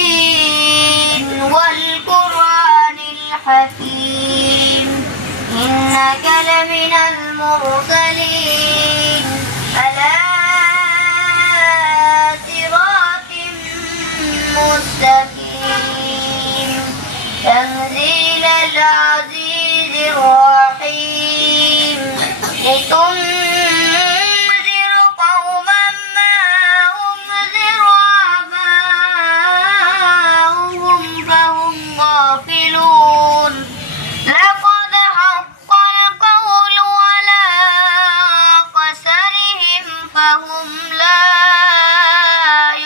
ياسين والقرآن الحكيم إنك لمن المرسلين على صراط مستقيم تنزيل العزيز الرحيم لتنذر قوما ما أنذر آباؤهم فهم غافلون لقد حق القول على أكثرهم فهم لا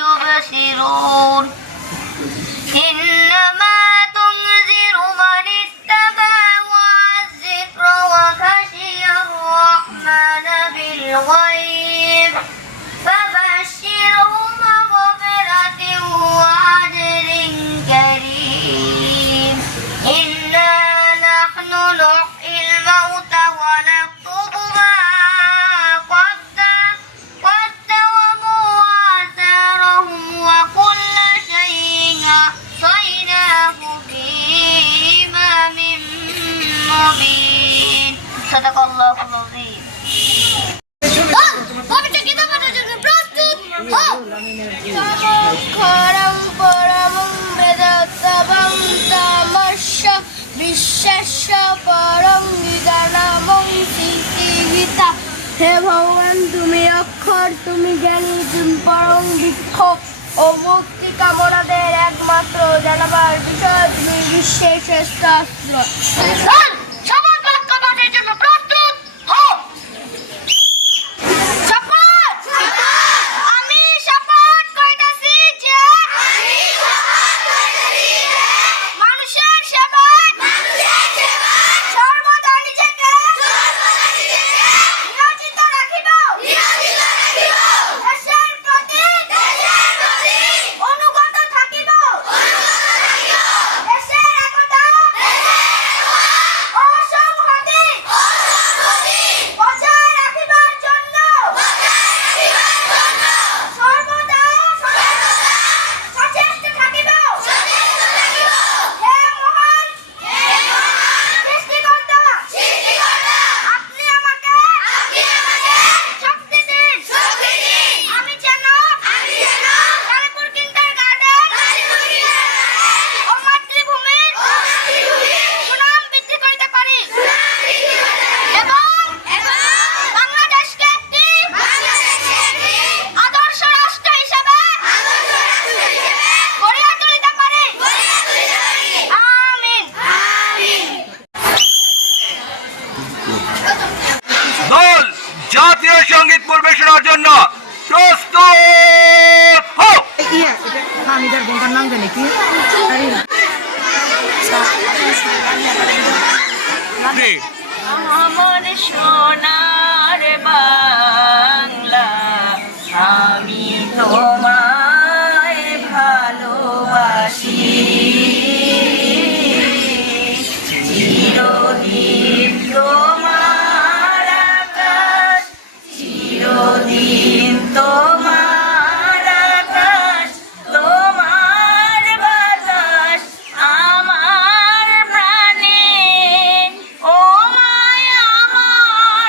يبصرون إنما تنذر من اتبع الذكر وخشي الرحمن بالغيب فبشره مغفرة وأجر كريم إنا نحن نحيي الموتى ونكتب ما قدموا وآثارهم وكل شيء أحصيناه في إمام مبين صدق الله العظيم হে ভগবান, তুমি অক্ষর, তুমি জ্ঞানী, তুমি পরম বৃক্ষ ও মুক্তি কামনাদের একমাত্র জানাবার বিষয়, তুমি বিশ্বের শ্রেষ্ঠ অস্ত্র। জাতীয় সঙ্গীত পরিবেশনার জন্য প্রস্তুত হও। নাম জানি কি আমার সোনার বাংলা আমি তোমায় ভালোবাসি চিরদিন তোমার আকাশ চিরদিন তোমার আকাশ তোমার বাতাস আমার প্রাণে ও মায়া আমার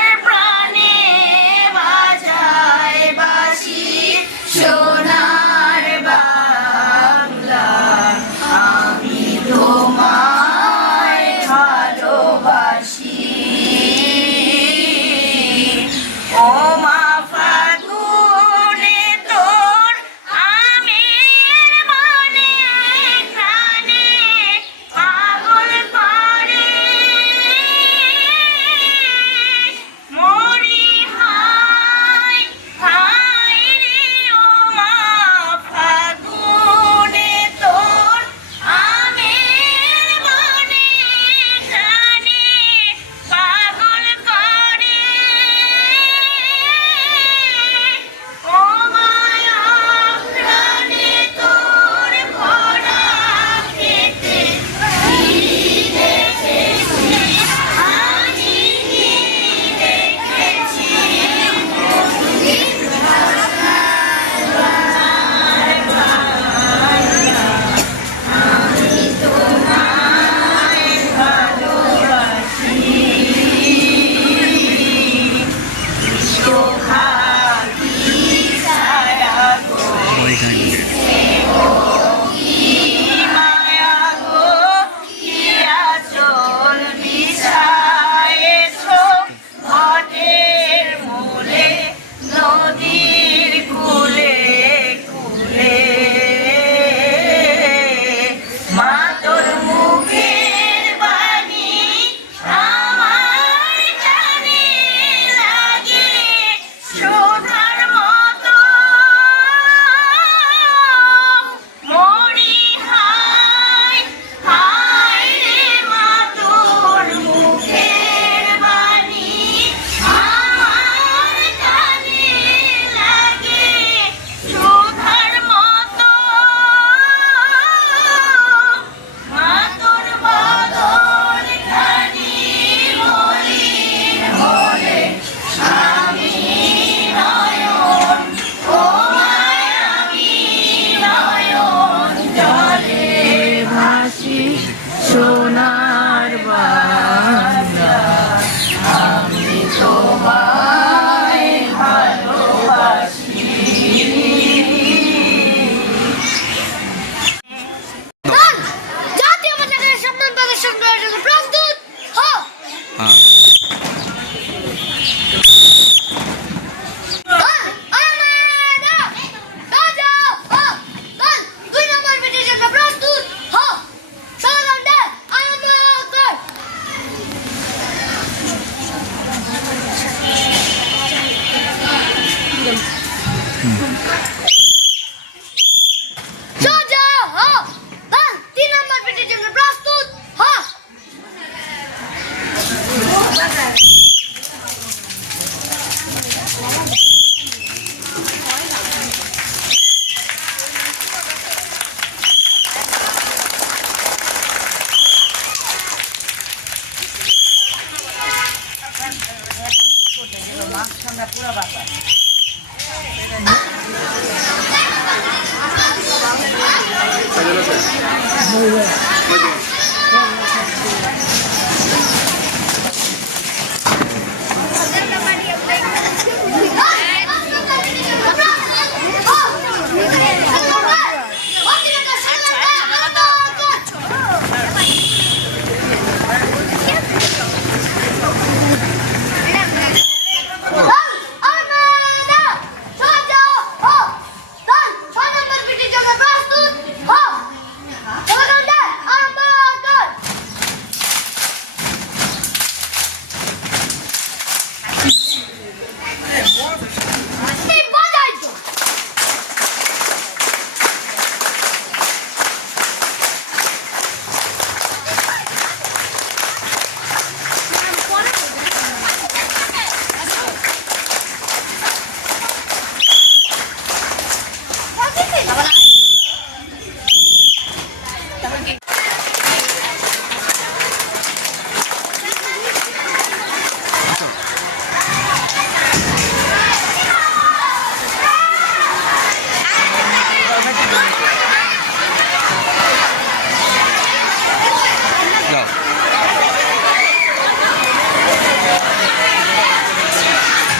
যাও।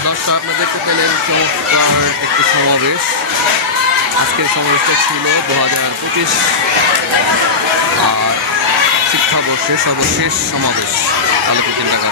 দর্শক আপনারা দেখতে পেলেন চমৎকার একটি সমাবেশ। আজকের সমাবেশটা ছিল 2025 আর শিক্ষাবর্ষের সর্বশেষ সমাবেশ আলোকিত ঢাকা।